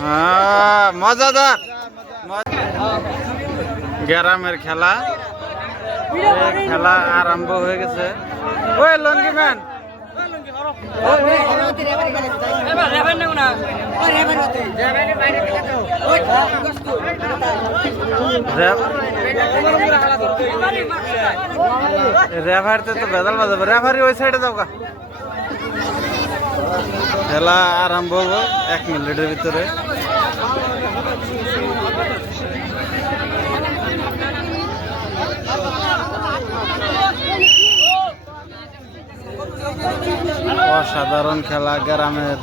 আহ, মজাদার। মজা- গ্রামের খেলা। খেলা আরম্ভ হয়ে গেছে। ওই লঙ্গি ম্যান। রেফারিতে তো বেদাল বাজাবে। রেফারি ওই সাইডে যাও গা। খেলা আরম্ভ হব এক মিনিটের ভিতরে। অসাধারণ খেলা গ্রামের।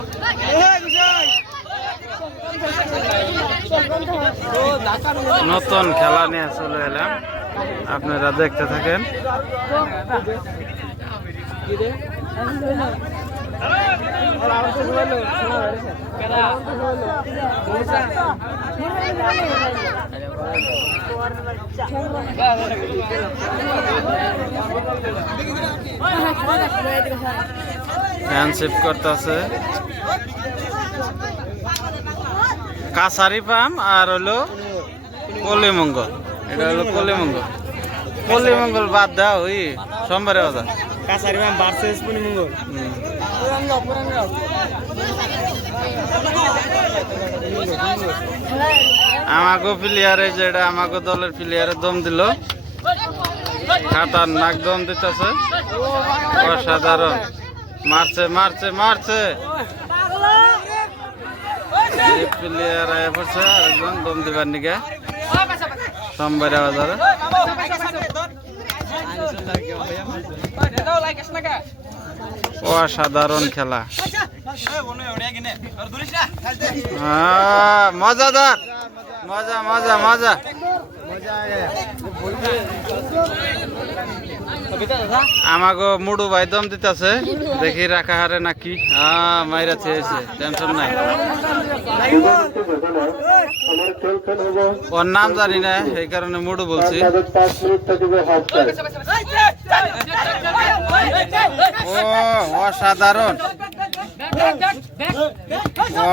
নতুন খেলা নিয়ে চলে এলাম। আপনারা দেখতে থাকেন। ফ্যানশিপ করতেছে। কাছারি পাম আর হলো কলিমঙ্গল এটা হলো কলিমঙ্গল কলিমঙ্গল বাদ দাও ওই সোমবারে বাজার। কাছারি ম্যাম ভার্সেস পুনিমঙ্গল হুম। আমাগো প্লেয়ারে যেটা আমাগো দলের প্লেয়ারে দম দিল। খাতার নাক দম দিতেছে। অসাধারণ। মারছে মারছে মারছে। প্লেয়ার আয়া পড়ছে আরেকজন দম দিবার নিকে সোমবারে বাজারে। অসাধারণ খেলা। মজাদার। মজা মজা মজা। আমাগো মুডু ভাই দম দিতেছে। দেখি রাখা হারে নাকি। মাইরা চেয়েছে, টেনশন নাই। ওর নাম জানি না, এই কারণে মুডু বলছি। ও, অসাধারণ।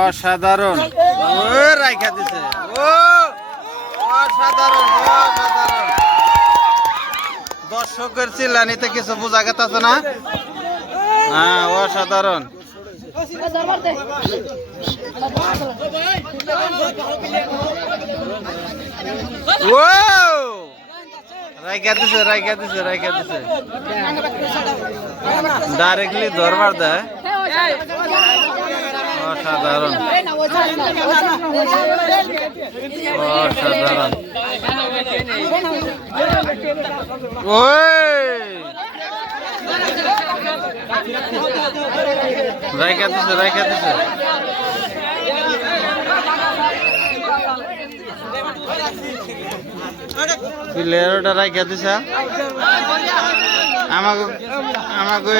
অসাধারণ। ও, রাইখা দিছে। ও দর্শকের চিল্লানিতে কিছু বোঝা গেছে না? হ্যাঁ অসাধারণ। রাইখা দিছে। ডাইরেক্টলি ধরবার দেয়। অসাধারণ। অসাধারণ। রাইখা দিছে রাইখা দিছে। প্লেয়ারটা রাইখা দিছে? আমাকে আমাকে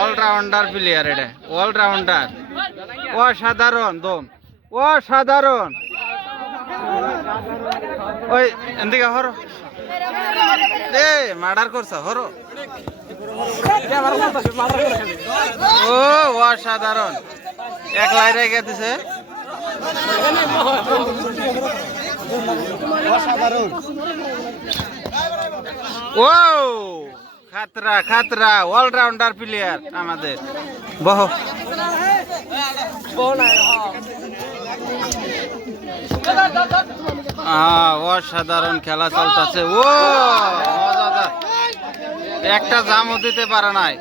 অলরাউন্ডার প্লেয়ার এটা অলরাউন্ডার অসাধারণ, দম। অসাধারণ। ওই, এদিকে হরো। এ, মার্ডার করছ, হরো। ও, অসাধারণ। একলাই রেখে দিছে? ও। খাতরা খাতরা অলরাউন্ডার প্লেয়ার আমাদের। বহ। অসাধারণ খেলা চলতেছে। ও একটা জামও দিতে পারে নাই।